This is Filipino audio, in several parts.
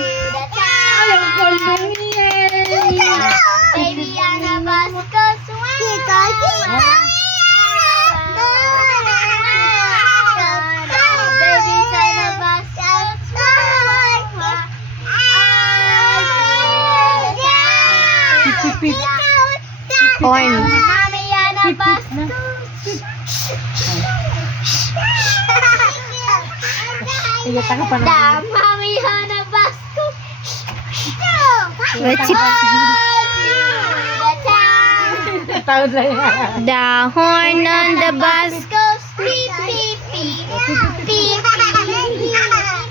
the town. Baby on a bus goes swing. Babies on a bus goes swing. Corn. Mommy on a bus Sige, taka pa The na. mommy on a bus goes. What's it? The town. Tawad lang yan. The horn on the bus. Goes beep beep beep beep beep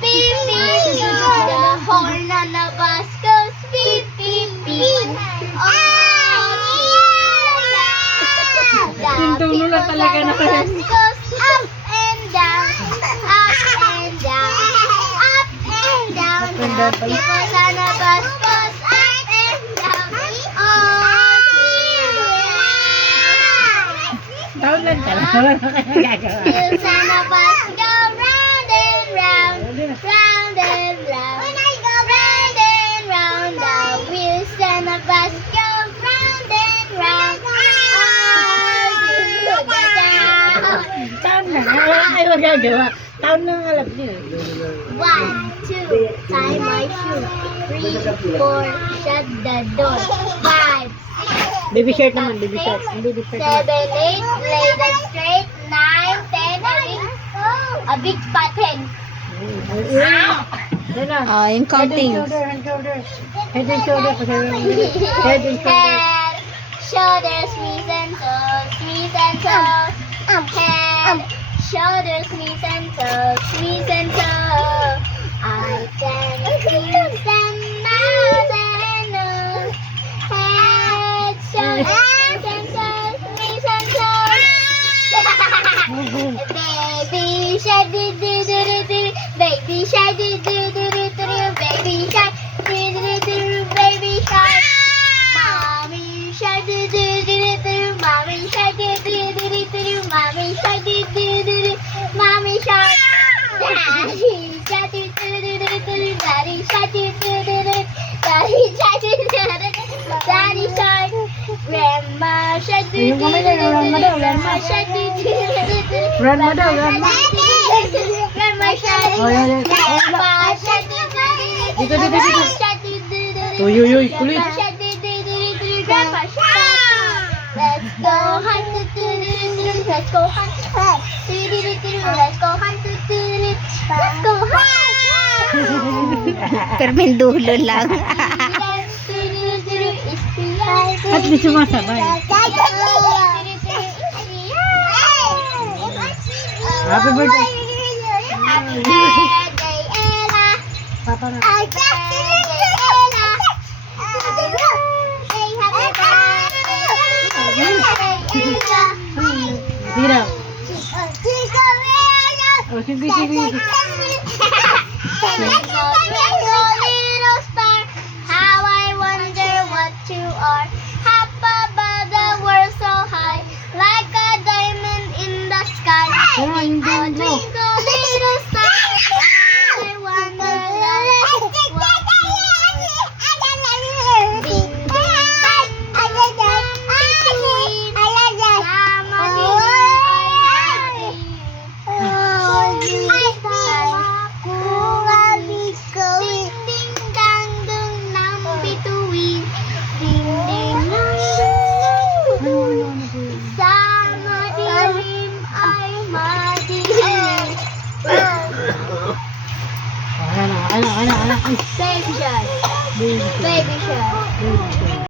beep beep. The horn on the bus goes beep beep beep. Tuntuno lang talaga na kayo. Bus goes up and down, up and down, up and down. The people on the bus goes up and down. Tawad lang ka lang. Wala na kayo gagawa. Wheels on a bus go round and round, round and round, round and round. The wheels on a bus go round and round. All to the town. Taon lang. Wala kayo magagawa. Taon lang alam niyo. 1, 2, tie my shoe. 3, 4, shut the door. 5, Baby shirt naman, baby shirt. Baby shirt 7, naman. 8, lay them straight. 9, 10, a big button. Yan na. Yung counting. Head and shoulder. Head and shoulder. Head and shoulder. Head, shoulders, knees and toes, knees and toes. Head, shoulders, knees and toes, knees and toes. I can use them mouth and nose. Head, shoulders, knees and toes, knees and toes. Baby shark, do do do do do. Baby shark, do do do do do. Baby shark, do do do do. Baby shark. Mommy shark, do do do do do. Mommy shark, do do do do do. Mommy shark, do do do do. Mommy shark. Daddy shark, do do do do do. Daddy shark, do do do do. Daddy shark, do do do do. Daddy shark. Grandma shark, do do do do. Grandma shark, do do do do. Grandma daw, grandma. Grandma shark. Oh, yan, yan. Grandma shark, do do do do. Dito, dito, dito. Grandma shark, do do do do. Uy, uy, uy, kulit. Grandma shark, do do do do. Grandma shark. Let's go hunt, do do do do. Let's go hunt, do do do do. Let's go hunt, do do do. Let's go hunt. Pero may dulo lang. At least sumasabay. Happy birthday. Happy birthday, Ella. Papa na. Happy birthday, Ella. Happy birthday, happy birthday, Ella. Tira. Oh, sige, sige. Twinkle, twinkle, little star, how I wonder what you are. Up above the world so high, like a diamond in the sky. Twinkle, twinkle, little star, how I wonder what you are. Ding, ding, dong, between sama din ay ding ding dang dung nang bituin. Ding ding dang sama dilim ay madilim. Ano. Baby shark, Baby. baby shark. Baby.